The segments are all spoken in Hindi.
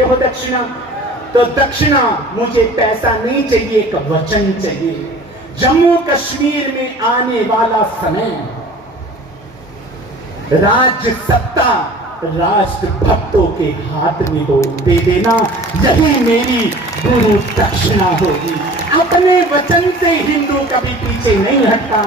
हो दक्षिणा, तो दक्षिणा मुझे पैसा नहीं चाहिए, एक वचन चाहिए। जम्मू कश्मीर में आने वाला समय राज्य सत्ता राष्ट्र भक्तों के हाथ में हो, दे देना, यही मेरी गुरु दक्षिणा होगी। अपने वचन से हिंदू कभी पीछे नहीं हटता।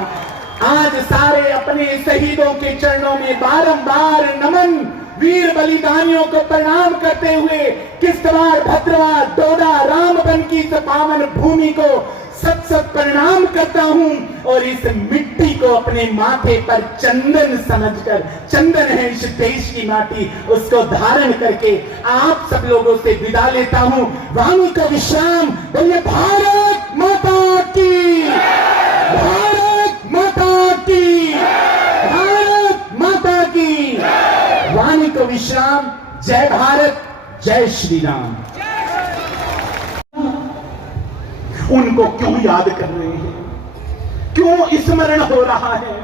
आज सारे अपने शहीदों के चरणों में बारंबार नमन, वीर बलिदानियों को प्रणाम करते हुए किश्तवाड़, भद्रवाह, डोडा, रामबन की इस पावन भूमि को सत सत प्रणाम करता हूं और इस मिट्टी को अपने माथे पर चंदन समझकर, चंदन है इस देश की माटी, उसको धारण करके आप सब लोगों से विदा लेता हूं। वाणी का विश्राम। बोलिए भारत माता की, भारत माता की, भारत माता की। वाणी को विश्राम। जय भारत, जय श्री राम। उनको क्यों याद कर रहे हैं, क्यों स्मरण हो रहा है,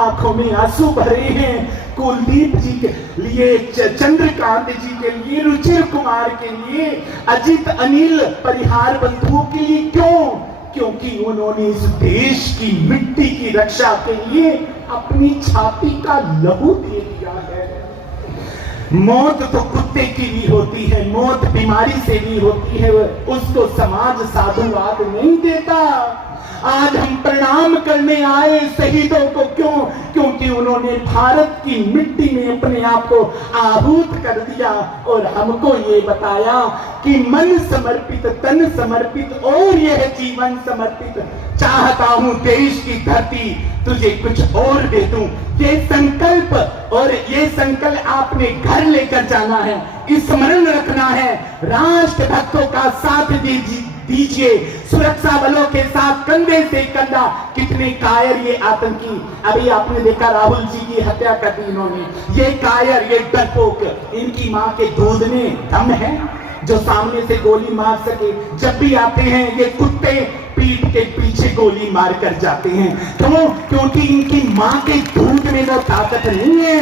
आंखों में आंसू भरे हैं। कुलदीप जी के लिए, चंद्रकांत जी के लिए, रुचिर कुमार के लिए, अजित अनिल परिहार बंधुओं के लिए। क्यों? क्योंकि उन्होंने इस देश की मिट्टी की रक्षा के लिए अपनी छाती का लहू दे दिया है। मौत तो कुत्ते की भी होती है, मौत बीमारी से भी होती है, उसको समाज साधुवाद नहीं देता। आज हम प्रणाम करने आए शहीदों को, क्यों? क्योंकि उन्होंने भारत की मिट्टी में अपने आप को आहूत कर दिया और हमको ये बताया कि मन समर्पित, तन समर्पित और यह जीवन समर्पित। चाहता हूं देश की धरती तुझे कुछ और दे दूं। ये संकल्प और ये संकल्प आपने घर लेकर जाना है, स्मरण रखना है। राष्ट्र भक्तों का साथ दीजिए, सुरक्षा बलों के साथ कंधे से कंधा। कितने कायर ये आतंकी, अभी आपने देखा राहुल जी की हत्या कर दी इन्होंने। ये कायर, ये डरपोक, इनकी मां के दूध में दम है जो सामने से गोली मार सके। जब भी आते हैं ये कुत्ते पीठ के पीछे गोली मार कर जाते हैं। क्यों? क्योंकि इनकी मां के दूध में वो ताकत नहीं है।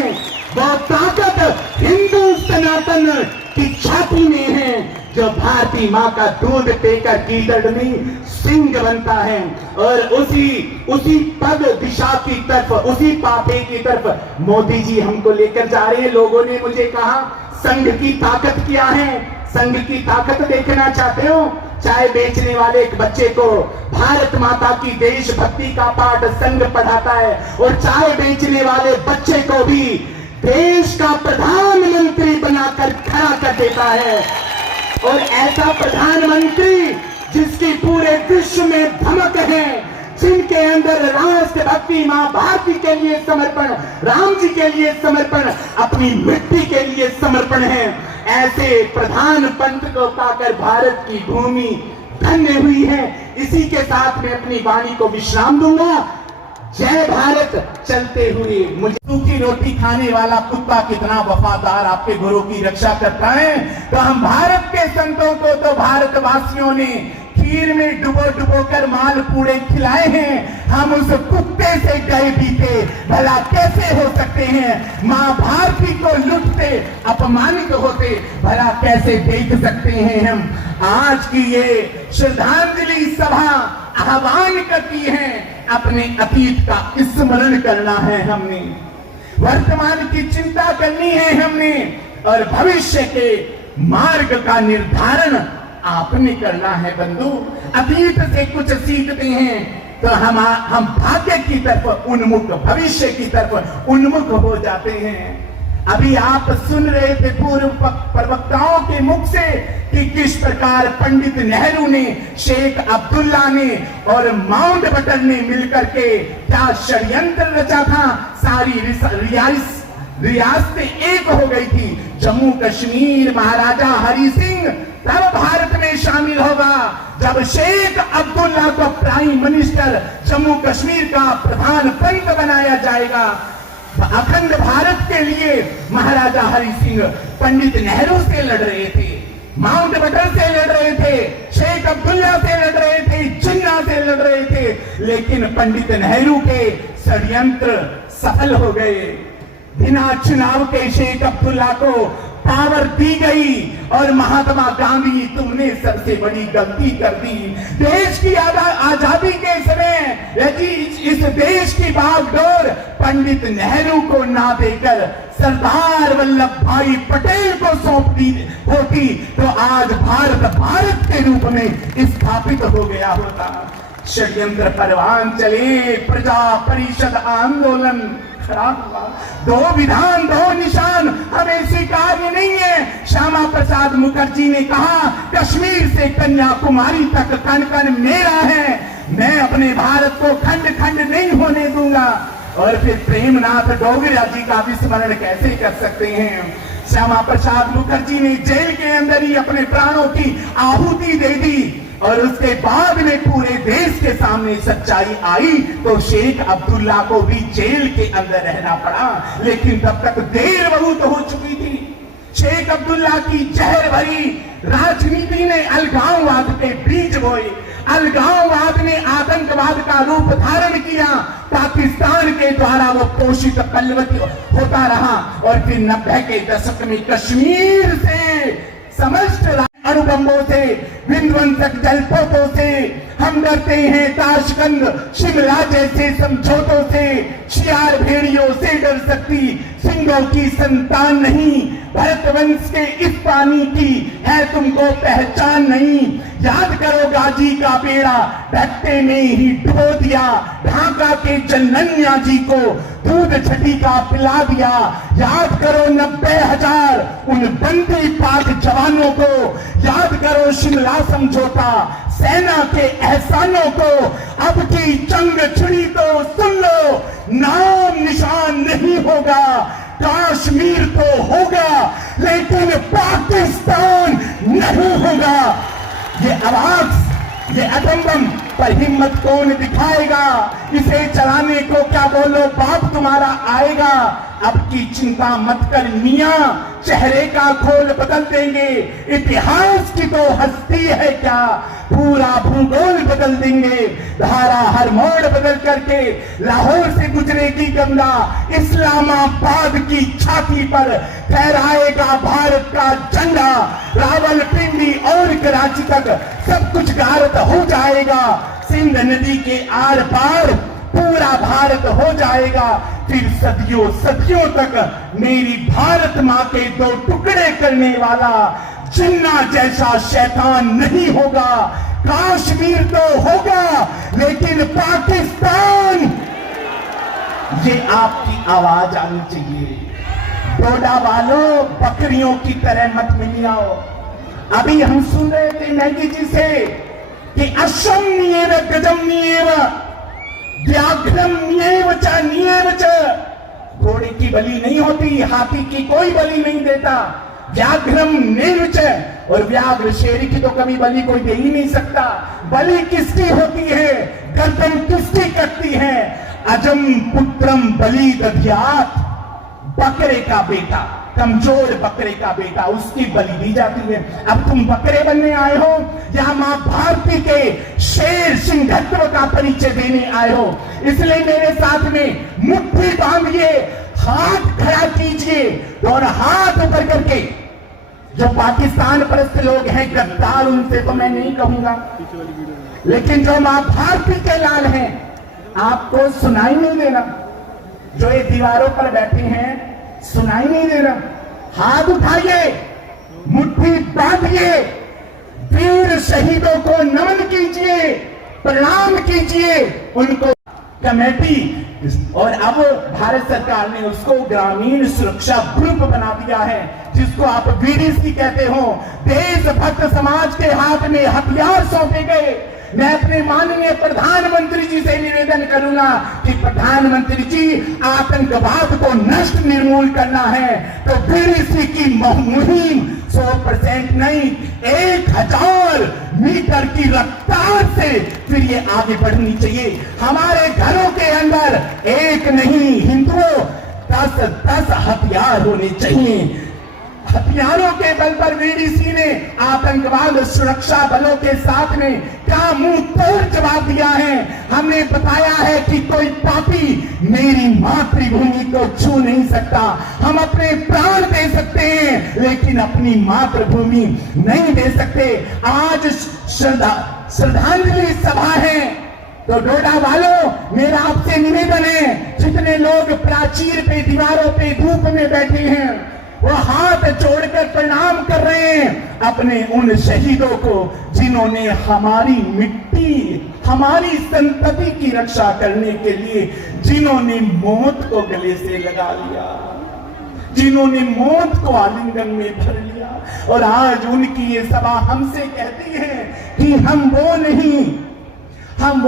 वो ताकत हिंदू सनातन की छाती में है, जो भारतीय मां का दूध पीकर कीदड़नी सिंह बनता है और उसी पद दिशा की तरफ, उसी पापे की तरफ मोदी जी हमको लेकर जा रहे हैं। लोगों ने मुझे कहा संघ की ताकत क्या है? संघ की ताकत देखना चाहते हो? चाय बेचने वाले एक बच्चे को भारत माता की देशभक्ति का पाठ संघ पढ़ाता है और चाय बेचने वाले बच्चे को भी देश का प्रधानमंत्री बनाकर खड़ा कर देता है। और ऐसा प्रधानमंत्री जिसकी पूरे विश्व में धमक है, जिनके अंदर राष्ट्र भक्ति, मां भारती के लिए समर्पण, राम जी के लिए समर्पण, अपनी मिट्टी के लिए समर्पण है। ऐसे प्रधान पंत को पाकर भारत की भूमि धन्य हुई है। इसी के साथ मैं अपनी वाणी को विश्राम दूंगा। जय भारत। चलते हुए मुझे सूखी रोटी खाने वाला कुत्ता कितना वफादार आपके गुरु की रक्षा करता है, तो हम भारत के संतों को तो भारतवासियों ने खीर में डुबो कर माल पूड़े खिलाए हैं। हम उस कुत्ते से गए बीते भला कैसे हो सकते हैं? मां भारती को लुटते, अपमानित होते भला कैसे देख सकते हैं हम? आज की ये श्रद्धांजलि सभा आह्वान करती है, अपने अतीत का स्मरण करना है हमने, वर्तमान की चिंता करनी है हमने और भविष्य के मार्ग का निर्धारण आपने करना है बंधु। अतीत से कुछ सीखते हैं तो हम भाग्य की तरफ उन्मुख, भविष्य की तरफ उन्मुख हो जाते हैं। अभी आप सुन रहे थे पूर्व प्रवक्ताओं के मुख से कि किस प्रकार पंडित नेहरू ने, शेख अब्दुल्ला ने और माउंटबेटन ने मिलकर के क्या षड्यंत्र रचा था। सारी रियासतें एक हो गई थी। जम्मू कश्मीर महाराजा हरि सिंह तब भारत में शामिल होगा जब शेख अब्दुल्ला को प्राइम मिनिस्टर, जम्मू कश्मीर का प्रधान पंत बनाया जाएगा। अखंड भारत के लिए महाराजा हरि सिंह पंडित नेहरू से लड़ रहे थे, माउंटबेटन से लड़ रहे थे, शेख अब्दुल्ला से लड़ रहे थे, जिन्ना से लड़ रहे थे, लेकिन पंडित नेहरू के षड्यंत्र सफल हो गए। बिना चुनाव के शेख अब्दुल्ला को पावर दी गई और महात्मा गांधी, तुमने सबसे बड़ी गलती कर दी। देश की आजादी के समय यदि इस देश की बागडोर पंडित नेहरू को ना देकर सरदार वल्लभ भाई पटेल को सौंप दी होती तो आज भारत भारत के रूप में स्थापित हो गया होता। षड्यंत्र परवान चले, प्रजा परिषद आंदोलन खराब हुआ। दो विधान दो निशान हमें स्वीकार्य नहीं है। श्यामा प्रसाद मुखर्जी ने कहा, कश्मीर से कन्याकुमारी तक कण कण मेरा है, मैं अपने भारत को खंड खंड नहीं होने दूंगा। और फिर प्रेमनाथ डोगरा जी का विस्मरण कैसे कर सकते हैं। श्यामा प्रसाद मुखर्जी ने जेल के अंदर ही अपने प्राणों की आहुति दे दी और उसके बाद में पूरे देश के सामने सच्चाई आई तो शेख अब्दुल्ला को भी जेल के अंदर रहना पड़ा। लेकिन तब तक देर बहुत हो चुकी थी। शेख अब्दुल्ला की जहर भरी राजनीति ने अलगाववाद के बीज बोए। अलगाववाद ने आतंकवाद का रूप धारण किया। पाकिस्तान के द्वारा वो पोषित पल्लवित होता रहा और फिर 90 के दशक में कश्मीर से समस्त अणुबम्बों से, विध्वंसक जलपोतों से हम डरते हैं। ताशकंद शिमला जैसे समझौतों से, शियार भेड़ियों से डर सकती सिंहों की संतान नहीं। भरतवंश के इस पानी की है तुमको पहचान नहीं। याद करो गाजी का बेड़ा भट्टे ने ही डुबो दिया। ढाका के चन्नैया जी को दूध छठी का पिला दिया। याद करो 90,000 उन बंदी पाक जवानों को। याद करो शिमला समझौता, सेना के एहसानों को। अब की जंग छिड़ी तो सुन लो, नाम निशान नहीं होगा। कश्मीर तो होगा लेकिन पाकिस्तान नहीं होगा। ये आवाज, ये एटम बम पर हिम्मत कौन दिखाएगा। इसे चलाने को क्या बोलो बाप तुम्हारा आएगा। अब की चिंता मत कर मियां, चेहरे का खोल बदल देंगे। इतिहास की तो हस्ती है क्या, पूरा भूगोल बदल देंगे। धारा हर मोड़ बदल करके लाहौर से गुजरेगी गंगा, इस्लामाबाद की छाती पर फहराएगा भारत का झंडा। रावलपिंडी और कराची तक सब कुछ गारत हो जाएगा। सिंध नदी के आर पार पूरा भारत हो जाएगा। फिर सदियों सदियों तक मेरी भारत माँ के 2 टुकड़े करने वाला जिन्ना जैसा शैतान नहीं होगा। कश्मीर तो होगा लेकिन पाकिस्तान, ये आपकी आवाज आनी चाहिए। डोडा वालों, बकरियों की तरह मत मिलियाओ। अभी हम सुन रहे थे मैगी जी से कि अशम्येव गजम्येव व्याघ्रम न्येव च न्येव च। घोड़े की बलि नहीं होती, हाथी की कोई बलि नहीं देता। व्याघ्रम न्येव च, और व्याघ्र शेर की तो कभी बलि कोई दे ही नहीं सकता। बलि किसकी होती है, गर्दन किसकी कटती है। अजम पुत्रम बलि दध्यात्, बकरे का बेटा, कमजोर बकरे का बेटा, उसकी बलि दी जाती है। अब तुम बकरे बनने आए हो या मां भारती के शेर सिंहत्व का परिचय देने आए हो। इसलिए मेरे साथ में मुट्ठी बांधिए, हाथ खड़ा कीजिए और हाथ ऊपर करके। जो पाकिस्तान परस्त लोग हैं गद्दार, उनसे तो मैं नहीं कहूंगा, लेकिन जो मां भारती के लाल हैं आपको सुनाई नहीं देना। जो ये दीवारों पर बैठे हैं सुनाई नहीं दे रहा। हाथ उठाइए, मुट्ठी बांधिए, वीर शहीदों को नमन कीजिए, प्रणाम कीजिए उनको। कमेटी, और अब भारत सरकार ने उसको ग्रामीण सुरक्षा ग्रुप बना दिया है, जिसको आप वीडीसी कहते हो। देशभक्त समाज के हाथ में हथियार सौंपे गए। मैं अपने माननीय प्रधानमंत्री जी से निवेदन करूंगा कि प्रधानमंत्री जी, आतंकवाद को नष्ट निर्मूल करना है तो वीडीसी की मुहिम 100% नहीं, 1000 मीटर की रफ्तार से फिर ये आगे बढ़नी चाहिए। हमारे घरों के अंदर एक नहीं, हिंदुओं 10 हथियार होने चाहिए। हथियारों के बल पर वीडीसी ने आतंकवाद सुरक्षा बलों के साथ में क्या मुंह तोड़ जवाब दिया है। हमने बताया है कि कोई पापी मेरी मातृभूमि को छू नहीं सकता। हम अपने प्राण दे सकते हैं लेकिन अपनी मातृभूमि नहीं दे सकते। आज श्रद्धांजलि सभा है तो डोडा वालों, मेरा आपसे निवेदन है, जितने लोग प्राचीर पे, दीवारों पे धूप में बैठे हैं, वो हाथ जोड़कर प्रणाम कर रहे हैं अपने उन शहीदों को जिन्होंने हमारी मिट्टी, हमारी संतति की रक्षा करने के लिए, जिन्होंने मौत को गले से लगा लिया, जिन्होंने मौत को आलिंगन में भर लिया। और आज उनकी ये सभा हमसे कहती है कि हम वो नहीं, हम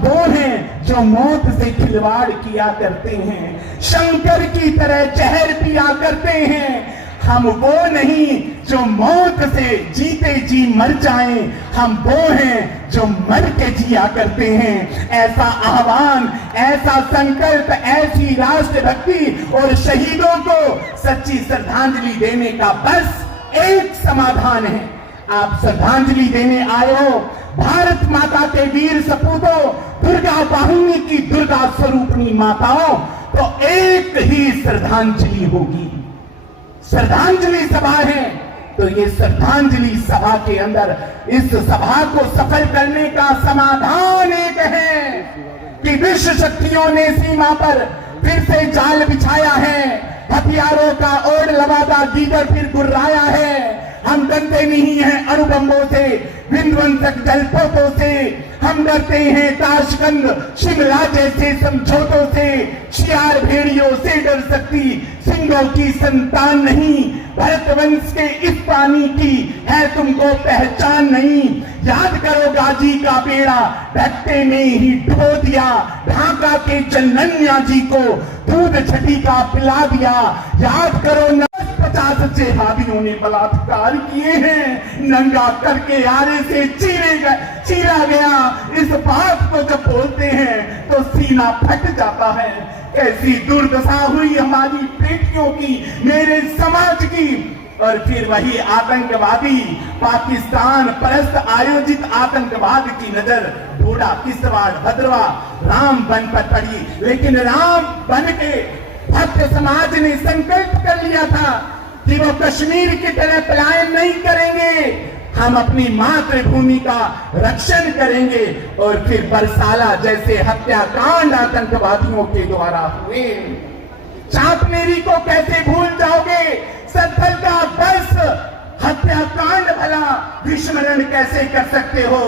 वो हैं जो मौत से खिलवाड़ किया करते हैं, शंकर की तरह जहर पिया करते हैं। हम वो नहीं जो मौत से जीते जी मर जाएं, हम वो हैं जो मर के जिया करते हैं। ऐसा आह्वान, ऐसा संकल्प, ऐसी राष्ट्रभक्ति और शहीदों को सच्ची श्रद्धांजलि देने का बस एक समाधान है। आप श्रद्धांजलि देने आए हो भारत माता के वीर सपूतों, दुर्गा वाहिनी की दुर्गा स्वरूपणी माताओं, तो एक ही श्रद्धांजलि होगी। श्रद्धांजलि सभा है तो ये श्रद्धांजलि सभा के अंदर इस सभा को सफल करने का समाधान एक है कि विश्व शक्तियों ने सीमा पर फिर से जाल बिछाया है, हथियारों का ओढ़ लवादा दीगर फिर गुर्राया है। हम डरते नहीं हैं अणुबम्बों से, विध्वंसक जलपोतों से, हम डरते हैं ताशकंद शिमला जैसे समझौतों से। शियार भेड़ियों से डर सकती सिंहों की संतान नहीं, भरत वंश के इस पानी की है तुमको पहचान नहीं। याद करो गाजी का बेड़ा ढकते में ही डुबो दिया, ढाका के चन्नन्या जी को दूध छठी का पिला दिया। याद करो 50 जिहादियों ने बलात्कार किए हैं, नंगा करके आरे से चीरा गया। इस बात को जब बोलते हैं तो सीना फट जाता है। कैसी दुर्दशा हुई हमारी बेटियों की, मेरे समाज की। और फिर वही आतंकवादी पाकिस्तान परस्त आयोजित आतंकवाद की नजर डोडा, किश्तवाड़, भद्रवा, रामबन पर पड़ी। लेकिन रामबन के भक्त समाज ने संकल्प कर लिया था कि वो कश्मीर की तरह पलायन नहीं करेंगे, हम अपनी मातृभूमि का रक्षण करेंगे। और फिर बरसाला जैसे हत्याकांड आतंकवादियों के द्वारा हुए। चांपनेरी को कैसे भूल जाओगे? सत्थल का बस हत्याकांड भला विस्मरण कैसे कर सकते हो?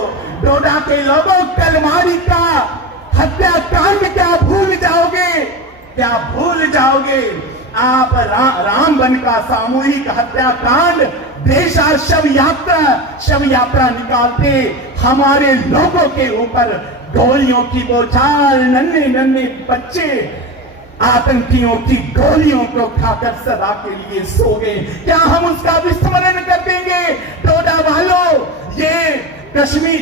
डोडा के लोगों कलमारी का हत्याकांड क्या भूल जाओगे? क्या भूल जाओगे? आप रामबन का सामूहिक हत्याकांड, देशा शव यात्रा निकालते हमारे लोगों के ऊपर गोलियों की बौछार, नन्हे बच्चे आतंकियों की गोलियों को खाकर सदा के लिए सो गए। क्या हम उसका विस्मरण कर देंगे? डोडा वालों, ये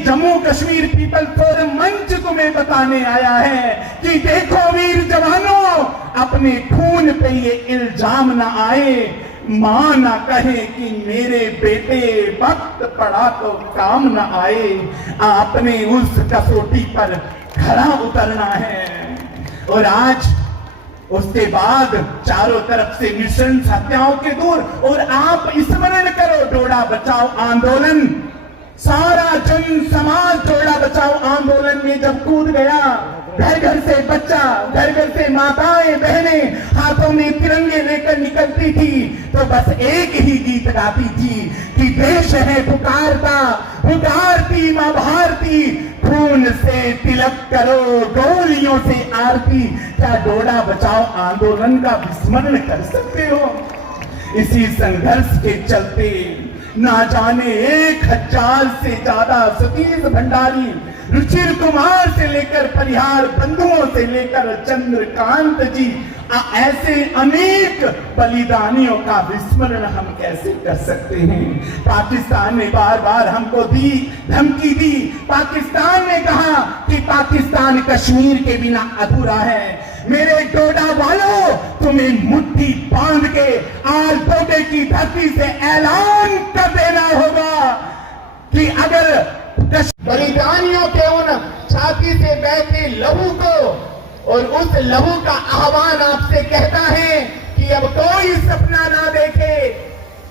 जम्मू कश्मीर पीपल फोरम मंच तुम्हें बताने आया है कि देखो वीर जवानों, अपने खून पे ये इल्जाम न आए, मां ना कहे कि मेरे बेटे वक्त पड़ा तो काम न आए। आपने उस कसौटी पर खरा उतरना है। और आज उसके बाद चारों तरफ से मिशन हत्याओं के दूर। और आप स्मरण करो डोडा बचाओ आंदोलन, सारा जन समाज डोडा बचाओ आंदोलन में जब कूद गया, घर घर से बच्चा, घर घर से माताएं बहनें हाथों में तिरंगे लेकर निकलती थी तो बस एक ही गीत गाती थी कि देश है पुकारता, पुकारती मां भारती, खून से तिलक करो गोलियों से आरती। क्या डोडा बचाओ आंदोलन का विस्मरण कर सकते हो? इसी संघर्ष के चलते ना जाने 1000 से ज्यादा सतीश भंडारी, रुचिर कुमार से लेकर परिहार बंधुओं से लेकर चंद्रकांत जी, ऐसे अनेक बलिदानियों का विस्मरण हम कैसे कर सकते हैं? पाकिस्तान ने बार बार हमको धमकी दी। पाकिस्तान ने कहा कि पाकिस्तान कश्मीर के बिना अधूरा है। मेरे डोडा वालों, तुम्हें मुट्ठी बांध के आज डोडे की धरती से ऐलान कर देना होगा कि अगर बलिदानियों के उन छाती से बहते लहू को, और उस लहू का आह्वान आपसे कहता है कि अब कोई सपना ना देखे,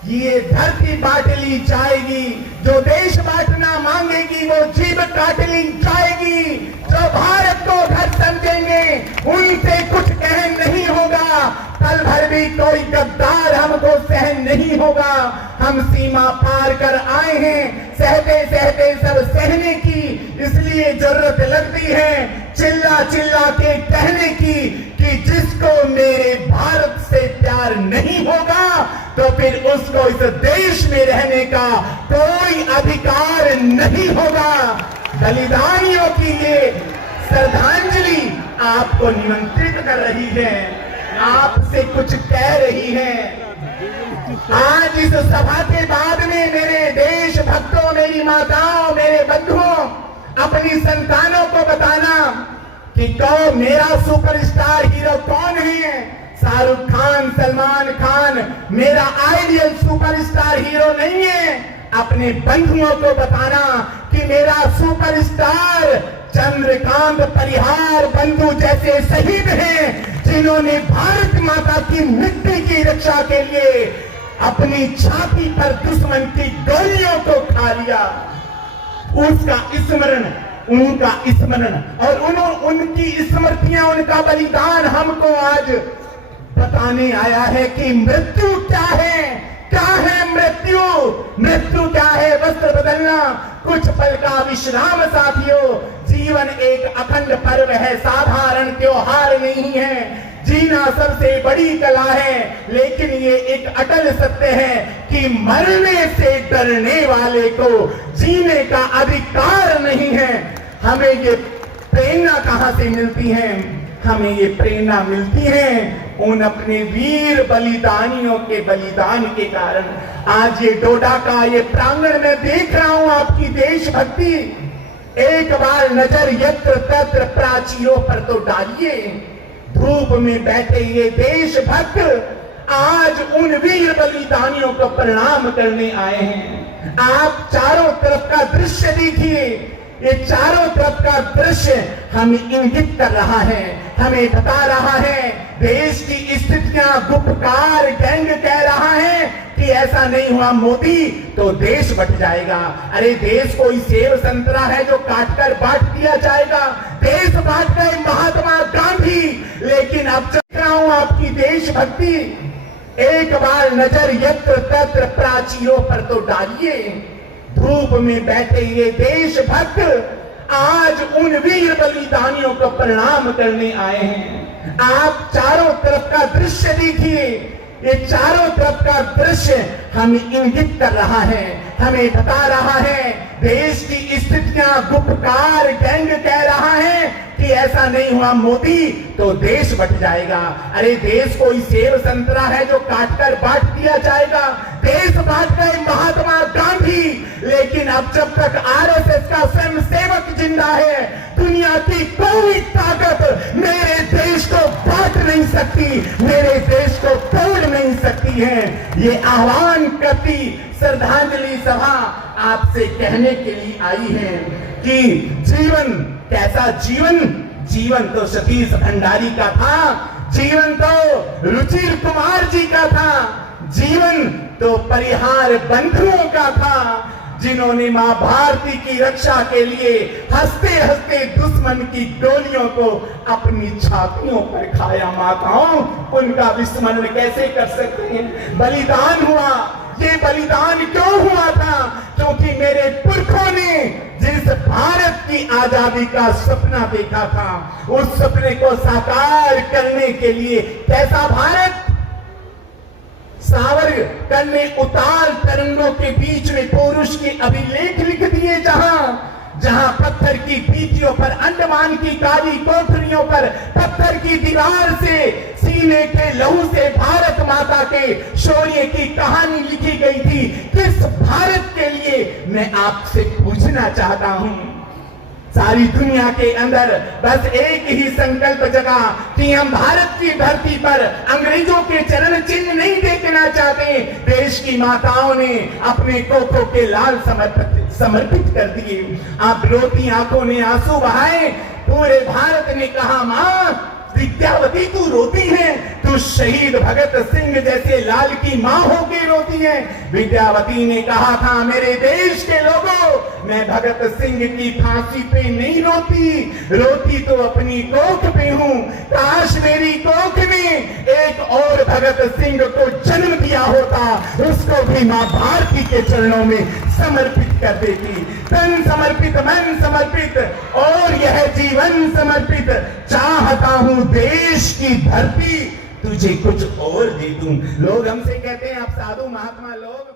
ये धरती बांट ली जाएगी। जो देश बांटना मांगेगी वो जीभ काट ली जाएगी। जो भारत को घर समझेंगे उनसे कुछ कहन नहीं होगा। पल भर भी कोई गद्दार हमको सहन नहीं होगा। हम सीमा पार कर आए हैं, सहते सहते सब सहने की, इसलिए जरूरत लगती है चिल्ला चिल्ला के कहने की कि जिसको मेरे भारत से प्यार नहीं होगा तो फिर उसको इस देश में रहने का कोई अधिकार नहीं होगा। बलिदानियों की ये श्रद्धांजलि आपको निमंत्रित कर रही है, आपसे कुछ कह रही है। आज इस सभा के बाद में मेरे देश भक्तों, मेरी माताओं, मेरे बंधुओं, अपनी संतानों को बताना कि कौन मेरा सुपरस्टार हीरो कौन है। शाहरुख खान, सलमान खान मेरा आइडियल सुपरस्टार हीरो नहीं है। अपने बंधुओं को बताना कि मेरा सुपरस्टार चंद्रकांत परिहार बंधु जैसे शहीद हैं, जिन्होंने भारत माता की मिट्टी की रक्षा के लिए अपनी छाती पर दुश्मन की गोलियों को खा लिया। उसका स्मरण, उनका स्मरण और उनकी स्मृतियां, उनका बलिदान हमको आज बताने आया है कि मृत्यु क्या है। क्या है मृत्यु? मृत्यु क्या है? वस्त्र बदलना, कुछ पल का विश्राम साथियों। जीवन एक अखंड पर्व है, साधारण त्योहार नहीं है। जीना सबसे बड़ी कला है, लेकिन ये एक अटल सत्य है कि मरने से डरने वाले को जीने का अधिकार नहीं है। हमें ये प्रेरणा कहां से मिलती है? हमें ये प्रेरणा मिलती है उन अपने वीर बलिदानियों के बलिदान के कारण। आज ये डोडा का ये प्रांगण में देख रहा हूं आपकी देशभक्ति। एक बार नजर यत्र तत्र प्राचीरों पर तो डालिए। धूप में बैठे ये देशभक्त आज उन वीर बलिदानियों को प्रणाम करने आए हैं। आप चारों तरफ का दृश्य देखिए, ये चारों तरफ का दृश्य हमें इंगित कर रहा है, हमें बता रहा है देश की स्थितियां गुपकार गैंग कह रहा है कि ऐसा नहीं हुआ मोदी तो देश बट जाएगा। अरे देश कोई सेब संतरा है जो काटकर बांट दिया जाएगा? देश बांट गए महात्मा गांधी, लेकिन अब चल रहा हूं आपकी देशभक्ति। एक बार नजर यत्र तत्र प्राचीरों पर तो डालिए। धूप में बैठे ये देशभक्त आज उन वीर बलिदानियों को प्रणाम करने आए हैं। आप चारों तरफ का दृश्य देखिए, ये चारों तरफ का दृश्य हमें इंगित कर रहा है, हमें बता रहा है देश की स्थितियां गुपकार गैंग कह रहा है कि ऐसा नहीं हुआ मोदी तो देश बट जाएगा। अरे देश कोई सेब संतरा है जो काटकर बांट दिया जाएगा? देश बांट गए महात्मा गांधी, लेकिन अब जब तक आरएसएस का स्वयं सेवक जिंदा है, दुनिया की कोई ताकत मेरे देश को बांट नहीं सकती, मेरे देश को तोड़ नहीं सकती है। ये आह्वान करती श्रद्धांजलि सभा आपसे कहने के लिए आई है कि जीवन कैसा जीवन? जीवन तो सतीश भंडारी का था, जीवन तो रुचिर कुमार जी का था, जीवन तो परिहार बंधुओं का था, जिन्होंने मां भारती की रक्षा के लिए हंसते हंसते दुश्मन की गोलियों को अपनी छातियों पर खाया। माताओं, उनका विस्मरण कैसे कर सकते हैं? बलिदान हुआ। ये बलिदान क्यों हुआ था? क्योंकि मेरे पुरखों ने जिस भारत की आजादी का सपना देखा था, उस सपने को साकार करने के लिए कैसा भारत, सावरकर ने उतार तरंगों के बीच में पुरुष के अभिलेख लिख दिए, जहां पत्थर की पीठियों पर, अंडमान की काली कोठरियों पर पत्थर की दीवार से सीने के लहू से भारत माता के शौर्य की कहानी लिखी गई थी। किस भारत के लिए, मैं आपसे पूछना चाहता हूं। सारी दुनिया के अंदर बस एक ही संकल्प जगा कि हम भारत की धरती पर अंग्रेजों के चरण चिन्ह नहीं देखना चाहते। देश की माताओं ने अपने कोखों के लाल समर्पित कर दिए। आप रोती आंखों ने आंसू बहाए। पूरे भारत ने कहा, मां विद्यावती तू रोती है, तू शहीद भगत सिंह जैसे लाल की मां होके रोती है। विद्यावती ने कहा था, मेरे देश के लोगों, मैं भगत सिंह की फांसी पे नहीं रोती, रोती तो अपनी कोख पे हूं। काश मेरी कोख ने एक और भगत सिंह को जन्म दिया होता, उसको भी मां भारती के चरणों में समर्पित कर देती। तन समर्पित, मन समर्पित और यह जीवन समर्पित, चाहता हूं देश की धरती तुझे कुछ और दे दूं। लोग हमसे कहते हैं आप साधु महात्मा लोग